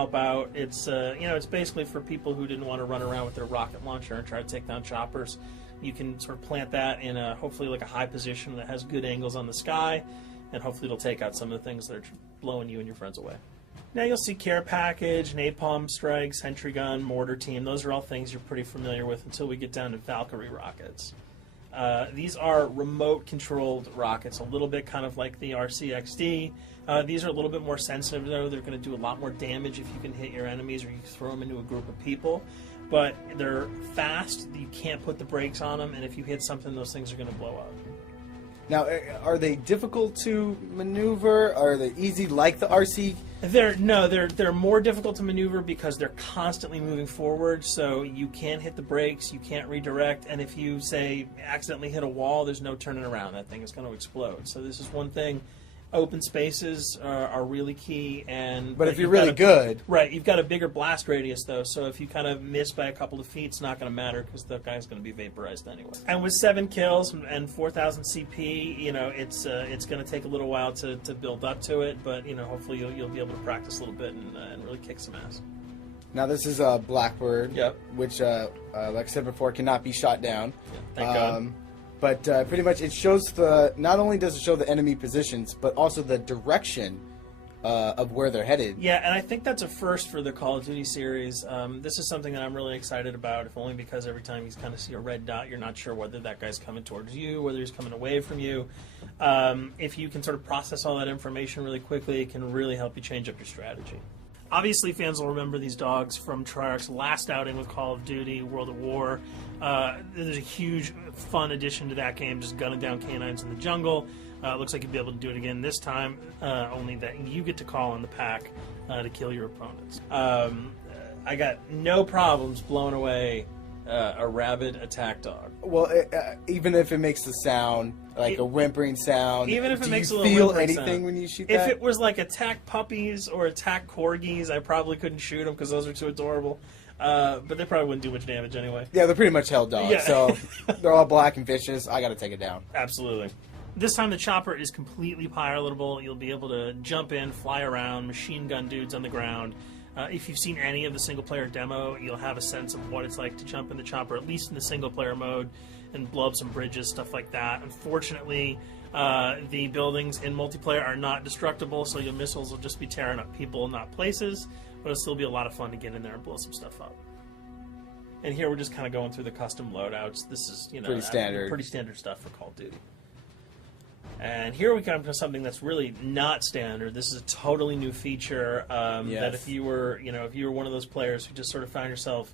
help out. It's it's basically for people who didn't want to run around with their rocket launcher and try to take down choppers. You can sort of plant that in a hopefully like a high position that has good angles on the sky, and hopefully it'll take out some of the things that are blowing you and your friends away. Now you'll see care package, napalm strike, sentry gun, mortar team. Those are all things you're pretty familiar with until we get down to Valkyrie rockets. These are remote-controlled rockets, a little bit kind of like the RCXD. These are a little bit more sensitive, though. They're going to do a lot more damage if you can hit your enemies or you throw them into a group of people. But they're fast. You can't put the brakes on them, and if you hit something, those things are going to blow up. Now, are they difficult to maneuver? Are they easy like the RC? They're more difficult to maneuver because they're constantly moving forward, so you can't hit the brakes, you can't redirect, and if you, say, accidentally hit a wall, there's no turning around. That thing is going to explode. So this is one thing. Open spaces are really key, but if you're really good, right? You've got a bigger blast radius though, so if you kind of miss by a couple of feet, it's not going to matter because the guy's going to be vaporized anyway. And with 7 kills and 4,000 CP, it's going to take a little while to build up to it, but hopefully you'll be able to practice a little bit and really kick some ass. Now this is Blackbird, yep, which like I said before, cannot be shot down. Yeah, thank God. But pretty much it shows not only does it show the enemy positions, but also the direction of where they're headed. Yeah, and I think that's a first for the Call of Duty series. This is something that I'm really excited about, if only because every time you kind of see a red dot, you're not sure whether that guy's coming towards you, whether he's coming away from you. If you can sort of process all that information really quickly, it can really help you change up your strategy. Obviously, fans will remember these dogs from Treyarch's last outing with Call of Duty, World at War. There's a huge, fun addition to that game, just gunning down canines in the jungle. Looks like you'll be able to do it again this time, only that you get to call on the pack to kill your opponents. I got no problems blowing away a rabid attack dog. Well, even if it makes the sound, like a whimpering sound, even if it makes a little feel whimpering anything sound. when you shoot If that? it was like attack puppies or attack corgis, I probably couldn't shoot them because those are too adorable. But they probably wouldn't do much damage anyway. Yeah, they're pretty much held dogs, Yeah. so they're all black and vicious. I got to take it down. Absolutely. This time the chopper is completely pilotable. You'll be able to jump in, fly around, machine gun dudes on the ground. If you've seen any of the single-player demo, you'll have a sense of what it's like to jump in the chopper, at least in the single-player mode, and blow up some bridges, stuff like that. Unfortunately, the buildings in multiplayer are not destructible, so your missiles will just be tearing up people, not places, but it'll still be a lot of fun to get in there and blow some stuff up. And here we're just kind of going through the custom loadouts. This is, pretty standard. Pretty standard stuff for Call of Duty. And here we come to something that's really not standard. This is a totally new feature Yes. that if you were one of those players who just sort of found yourself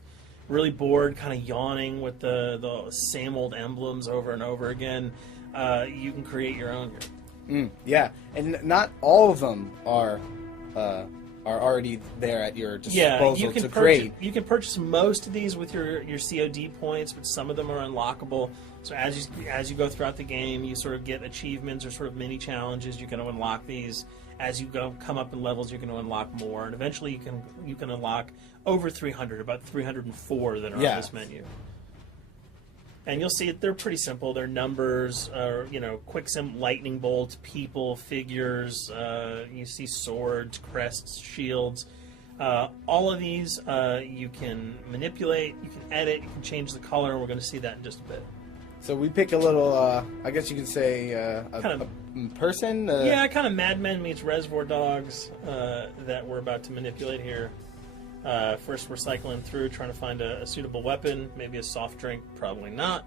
really bored, kind of yawning with the same old emblems over and over again, you can create your own here. Yeah, and not all of them are already there at your disposal to create. You can purchase most of these with your COD points, but some of them are unlockable. So as you go throughout the game, you sort of get achievements or sort of mini challenges. You're going to unlock these. As you come up in levels, you're going to unlock more, and eventually you can unlock over 300, about 304 that are on this menu. And you'll see they're pretty simple. They're numbers, quick lightning bolts, people, figures. You see swords, crests, shields. All of these you can manipulate, you can edit, you can change the color, and we're going to see that in just a bit. So we pick a little, I guess you could say, a person? Yeah, kind of Mad Men meets Reservoir Dogs that we're about to manipulate here. First we're cycling through, trying to find a suitable weapon, maybe a soft drink, probably not.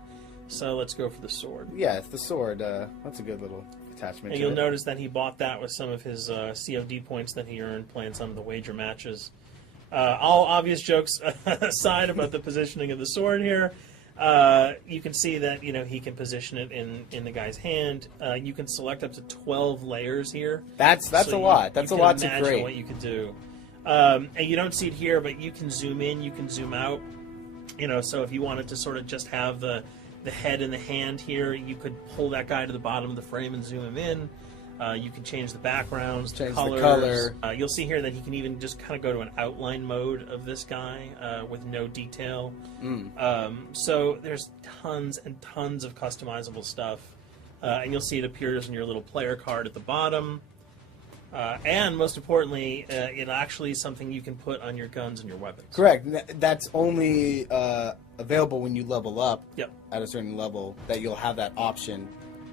So let's go for the sword. Yeah, it's the sword. That's a good little attachment. And you'll notice that he bought that with some of his COD points that he earned playing some of the wager matches. All obvious jokes aside about the positioning of the sword here, you can see that he can position it in the guy's hand. You can select up to 12 layers here. That's a lot. That's a lot to create. create. What you could do, and you don't see it here, but you can zoom in, you can zoom out. So if you wanted to sort of just have the head and the hand here, you could pull that guy to the bottom of the frame and zoom him in. You can change the backgrounds, change colors. the color. You'll see here that he can even just kind of go to an outline mode of this guy with no detail. So there's tons and tons of customizable stuff. And you'll see it appears in your little player card at the bottom. And most importantly, it actually is something you can put on your guns and your weapons. Correct. That's only available when you level up Yep. at a certain level, that you'll have that option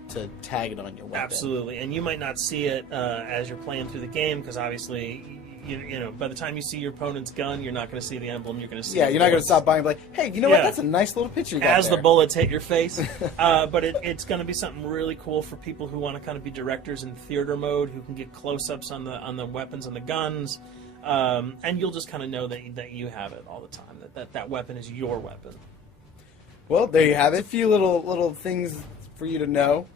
to tag it on your weapon. Absolutely. And you might not see it as you're playing through the game, because obviously, you know, by the time you see your opponent's gun, you're not going to see the emblem. You're going to see. Yeah, you're not going to stop by and be like, hey, you know what? Yeah. That's a nice little picture you got As there. the bullets hit your face. But it's going to be something really cool for people who want to kind of be directors in theater mode, who can get close-ups on the weapons and the guns, and you'll just kind of know that you have it all the time. That weapon is your weapon. Well, there you have it. A few little things for you to know.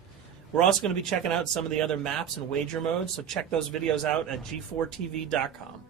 We're also going to be checking out some of the other maps and wager modes, so check those videos out at g4tv.com.